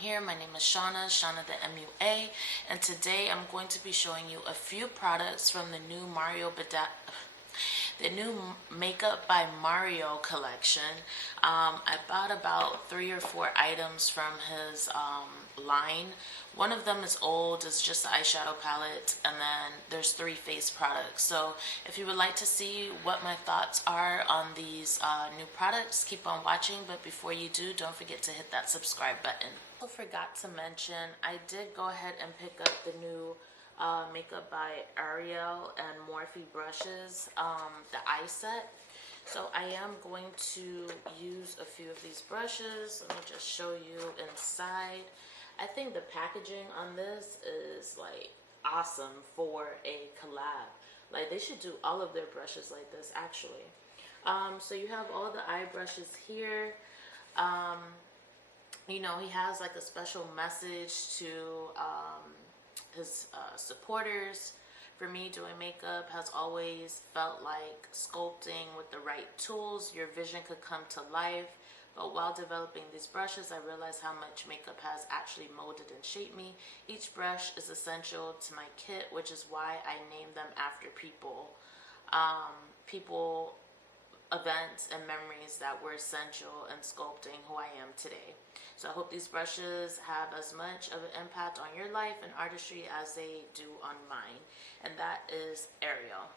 here. My name is Shauna the MUA, and today I'm going to be showing you a few products from the new Makeup by Mario collection. I bought about 3 or 4 items from his line. One of them is old, it's just the eyeshadow palette, and then there's 3 face products. So if you would like to see what my thoughts are on these new products, keep on watching. But before you do, don't forget to hit that subscribe button. I forgot to mention, I did go ahead and pick up the new Makeup by Ariel and Morphe brushes, the eye set. So I am going to use a few of these brushes. Let me just show you inside. I think the packaging on this is like awesome for a collab. Like they should do all of their brushes like this actually. So you have all the eye brushes here. You know, he has like a special message to his supporters. For me, doing makeup has always felt like sculpting with the right tools. Your vision could come to life. But while developing these brushes, I realized how much makeup has actually molded and shaped me. Each brush is essential to my kit, which is why I name them after people, events, and memories that were essential in sculpting who I am today. So I hope these brushes have as much of an impact on your life and artistry as they do on mine. And that is Ariel.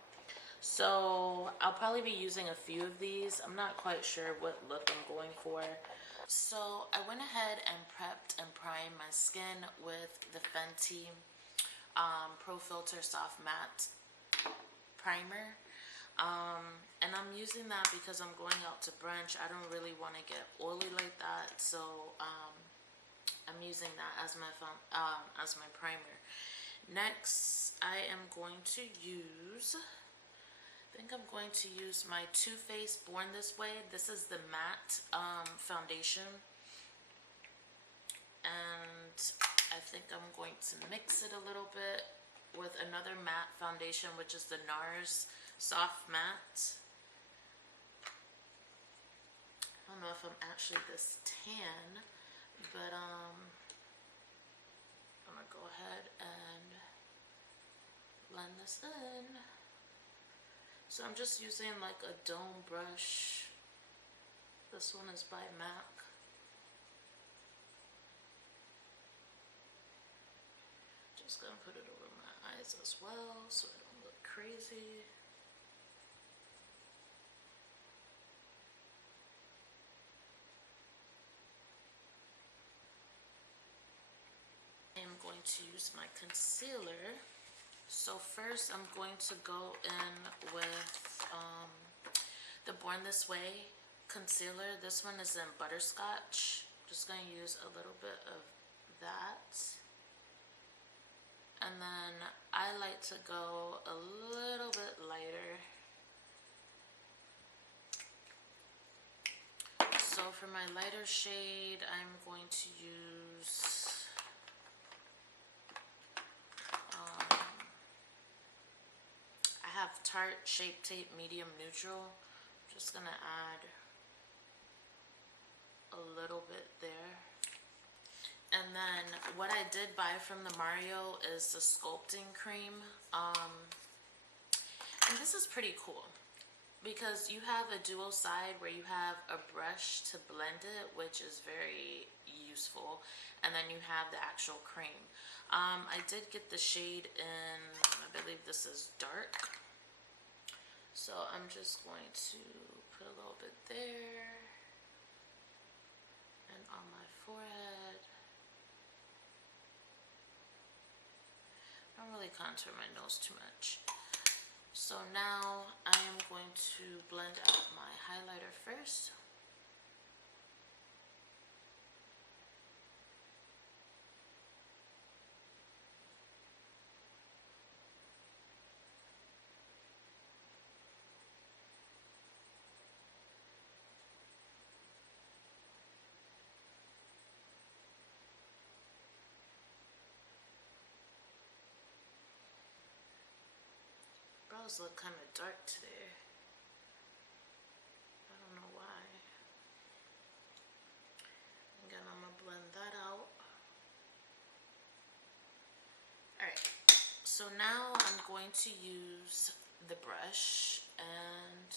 So I'll probably be using a few of these. I'm not quite sure what look I'm going for. So I went ahead and prepped and primed my skin with the Fenty Pro Filter Soft Matte Primer. And I'm using that because I'm going out to brunch. I don't really want to get oily like that, so I'm using that as my primer. Next, I am going to use, my Too Faced Born This Way. This is the matte foundation, and I think I'm going to mix it a little bit with another matte foundation, which is the NARS Soft Matte. I don't know if I'm actually this tan, but I'm gonna go ahead and blend this in. So I'm just using like a dome brush. This one is by MAC. Just gonna put it over my eyes as well so I don't look crazy. I'm going to use my concealer. So first I'm going to go in with the Born This Way concealer. This one is in Butterscotch. Just going to use a little bit of that. And then I like to go a little bit lighter. So for my lighter shade, I'm going to use I have Tarte Shape Tape Medium Neutral. I'm just gonna add a little bit there. And then what I did buy from the Mario is the sculpting cream. And this is pretty cool because you have a dual side where you have a brush to blend it, which is very useful, and then you have the actual cream. I did get the shade in, I believe this is dark. So I'm just going to put a little bit there and on my forehead. I don't really contour my nose too much. So now I am going to blend out my highlighter first. Brows look kind of dark today. I don't know why. Again, I'm gonna blend that out. So now I'm going to use the brush and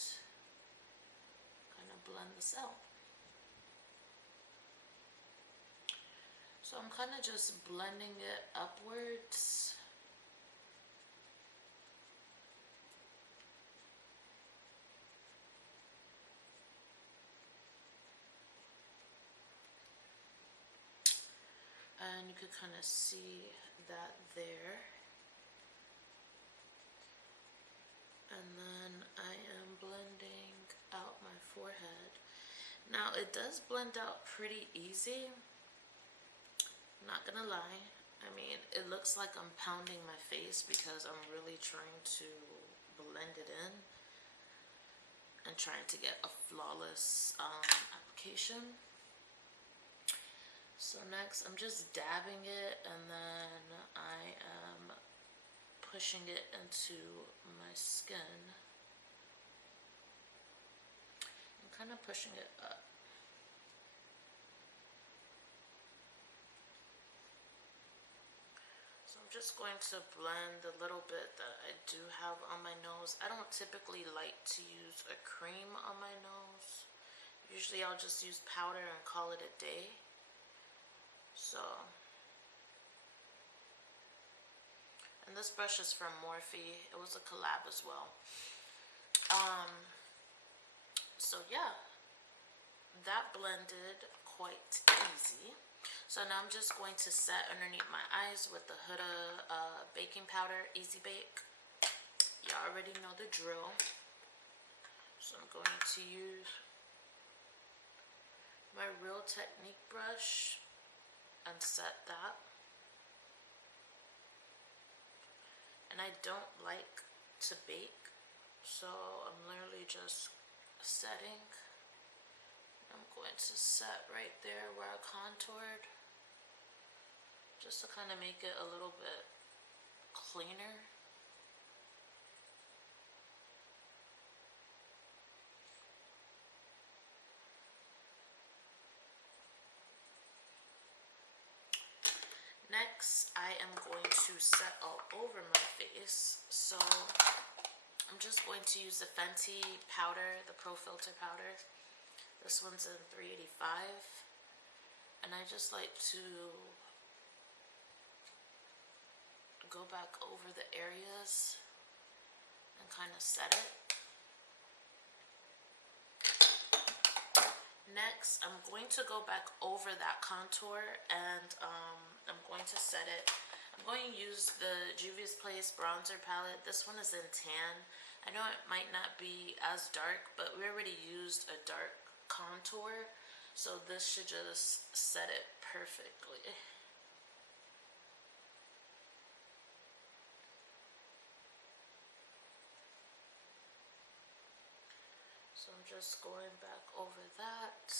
kind of blend this out. So I'm kind of just blending it upwards. And you could kind of see that there. And then I am blending out my forehead. Now it does blend out pretty easy, not gonna lie. I mean, it looks like I'm pounding my face because I'm really trying to blend it in and trying to get a flawless application. So next I'm just dabbing it, and then I am pushing it into my skin and kind of pushing it up. So I'm just going to blend the little bit that I do have on my nose. I don't typically like to use a cream on my nose. Usually I'll just use powder and call it a day. So, and this brush is from Morphe. It was a collab as well. So yeah, that blended quite easy. So now I'm just going to set underneath my eyes with the Huda baking powder, Easy Bake. You already know the drill. So I'm going to use my Real Technique brush and set that. And I don't like to bake, so I'm literally just setting. I'm going to set right there where I contoured, just to kind of make it a little bit cleaner. Next, I am going to set all over my face. So I'm just going to use the Fenty powder, the Pro Filter powder. This one's in 385. And I just like to go back over the areas and kind of set it. Next, I'm going to go back over that contour and I'm going to set it. I'm going to use the Juvia's Place bronzer palette. This one is in tan. I know it might not be as dark, but we already used a dark contour, so this should just set it perfectly. So I'm just going back over that.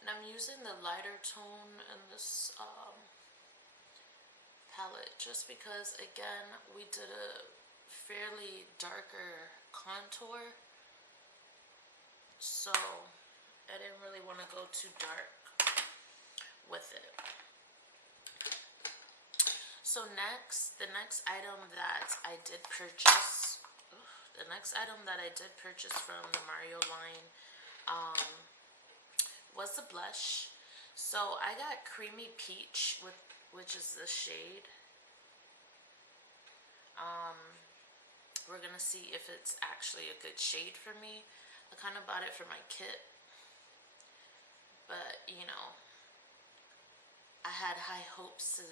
And I'm using the lighter tone in this palette just because, again, we did a fairly darker contour. So I didn't really want to go too dark with it. So next, the next item that I did purchase from the Mario line was the blush. So I got Creamy Peach, which is this shade. We're gonna see if it's actually a good shade for me. I kind of bought it for my kit, but you know, I had high hopes to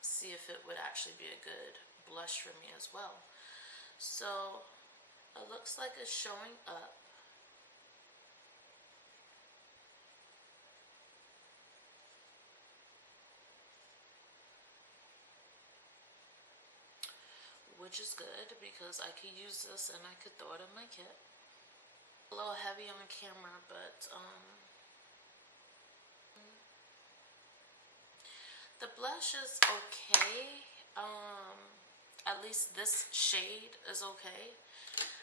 see if it would actually be a good blush for me as well. So it looks like it's showing up. Which is good because I could use this and I could throw it in my kit. A little heavy on the camera, but the blush is okay. At least this shade is okay.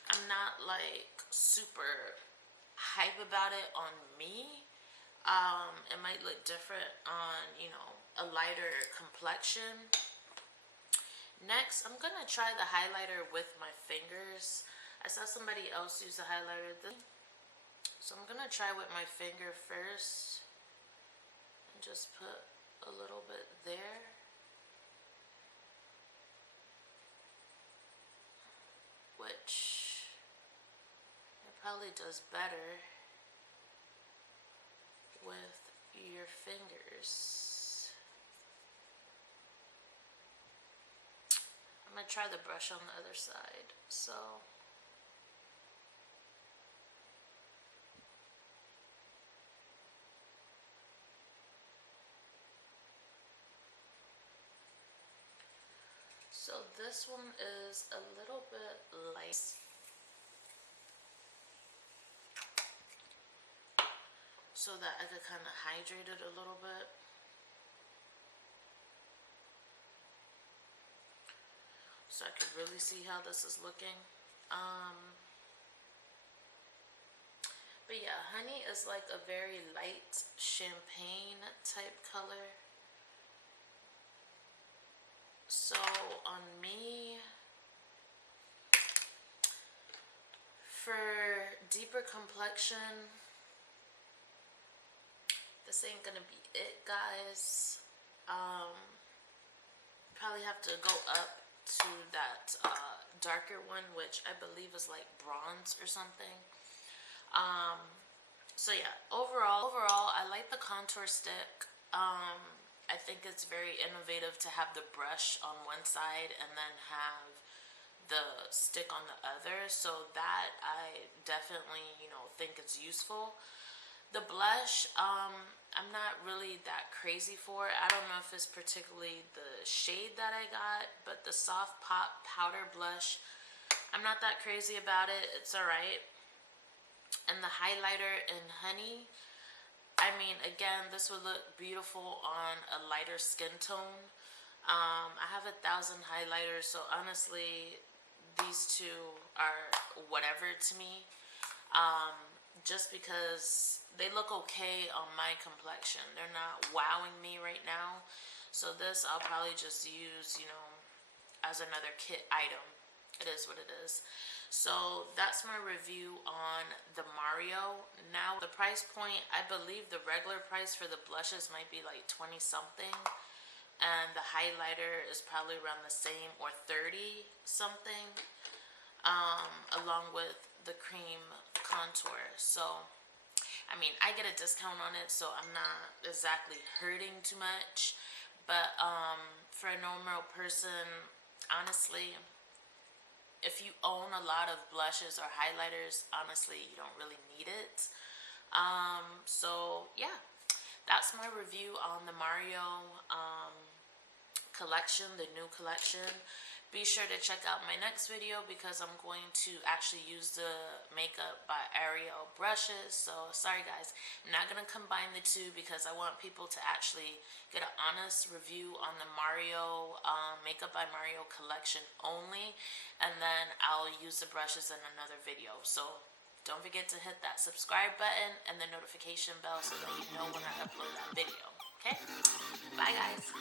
I'm not like super hype about it on me, It might look different on, you know, a lighter complexion. Next, I'm gonna try the highlighter with my fingers. I saw somebody else use the highlighter, so I'm gonna try with my finger first and just put a little bit there. Which it probably does better with your fingers. I'm gonna try the brush on the other side. So this one is a little bit light. So that I could kind of hydrate it a little bit. So I could really see how this is looking. But yeah, honey is like a very light champagne type color. So on me, for deeper complexion, this ain't gonna be it, guys. Probably have to go up to that darker one, which I believe is like bronze or something. So yeah, overall I like the contour stick. I think it's very innovative to have the brush on one side and then have the stick on the other, so that I definitely, you know, think it's useful. The blush, I'm not really that crazy for. I don't know if it's particularly the shade that I got, but the Soft Pop Powder Blush, I'm not that crazy about it. It's alright. And the highlighter in Honey, I mean, again, this would look beautiful on a lighter skin tone. I have 1,000 highlighters, so honestly, these two are whatever to me. Just because they look okay on my complexion. They're not wowing me right now. So this I'll probably just use, you know, as another kit item. It is what it is. So that's my review on the Mario. Now the price point, I believe the regular price for the blushes might be like 20 something. And the highlighter is probably around the same, or 30 something. Along with the cream contour. So I mean, I get a discount on it, so I'm not exactly hurting too much. But for a normal person, honestly, if you own a lot of blushes or highlighters, honestly, you don't really need it. So yeah, that's my review on the Mario collection, the new collection. Be sure to check out my next video because I'm going to actually use the makeup by Ariel brushes. So sorry guys, I'm not going to combine the two because I want people to actually get an honest review on the Mario makeup by Mario collection only, and then I'll use the brushes in another video. So don't forget to hit that subscribe button and the notification bell so that you know when I upload that video. Okay? Bye guys.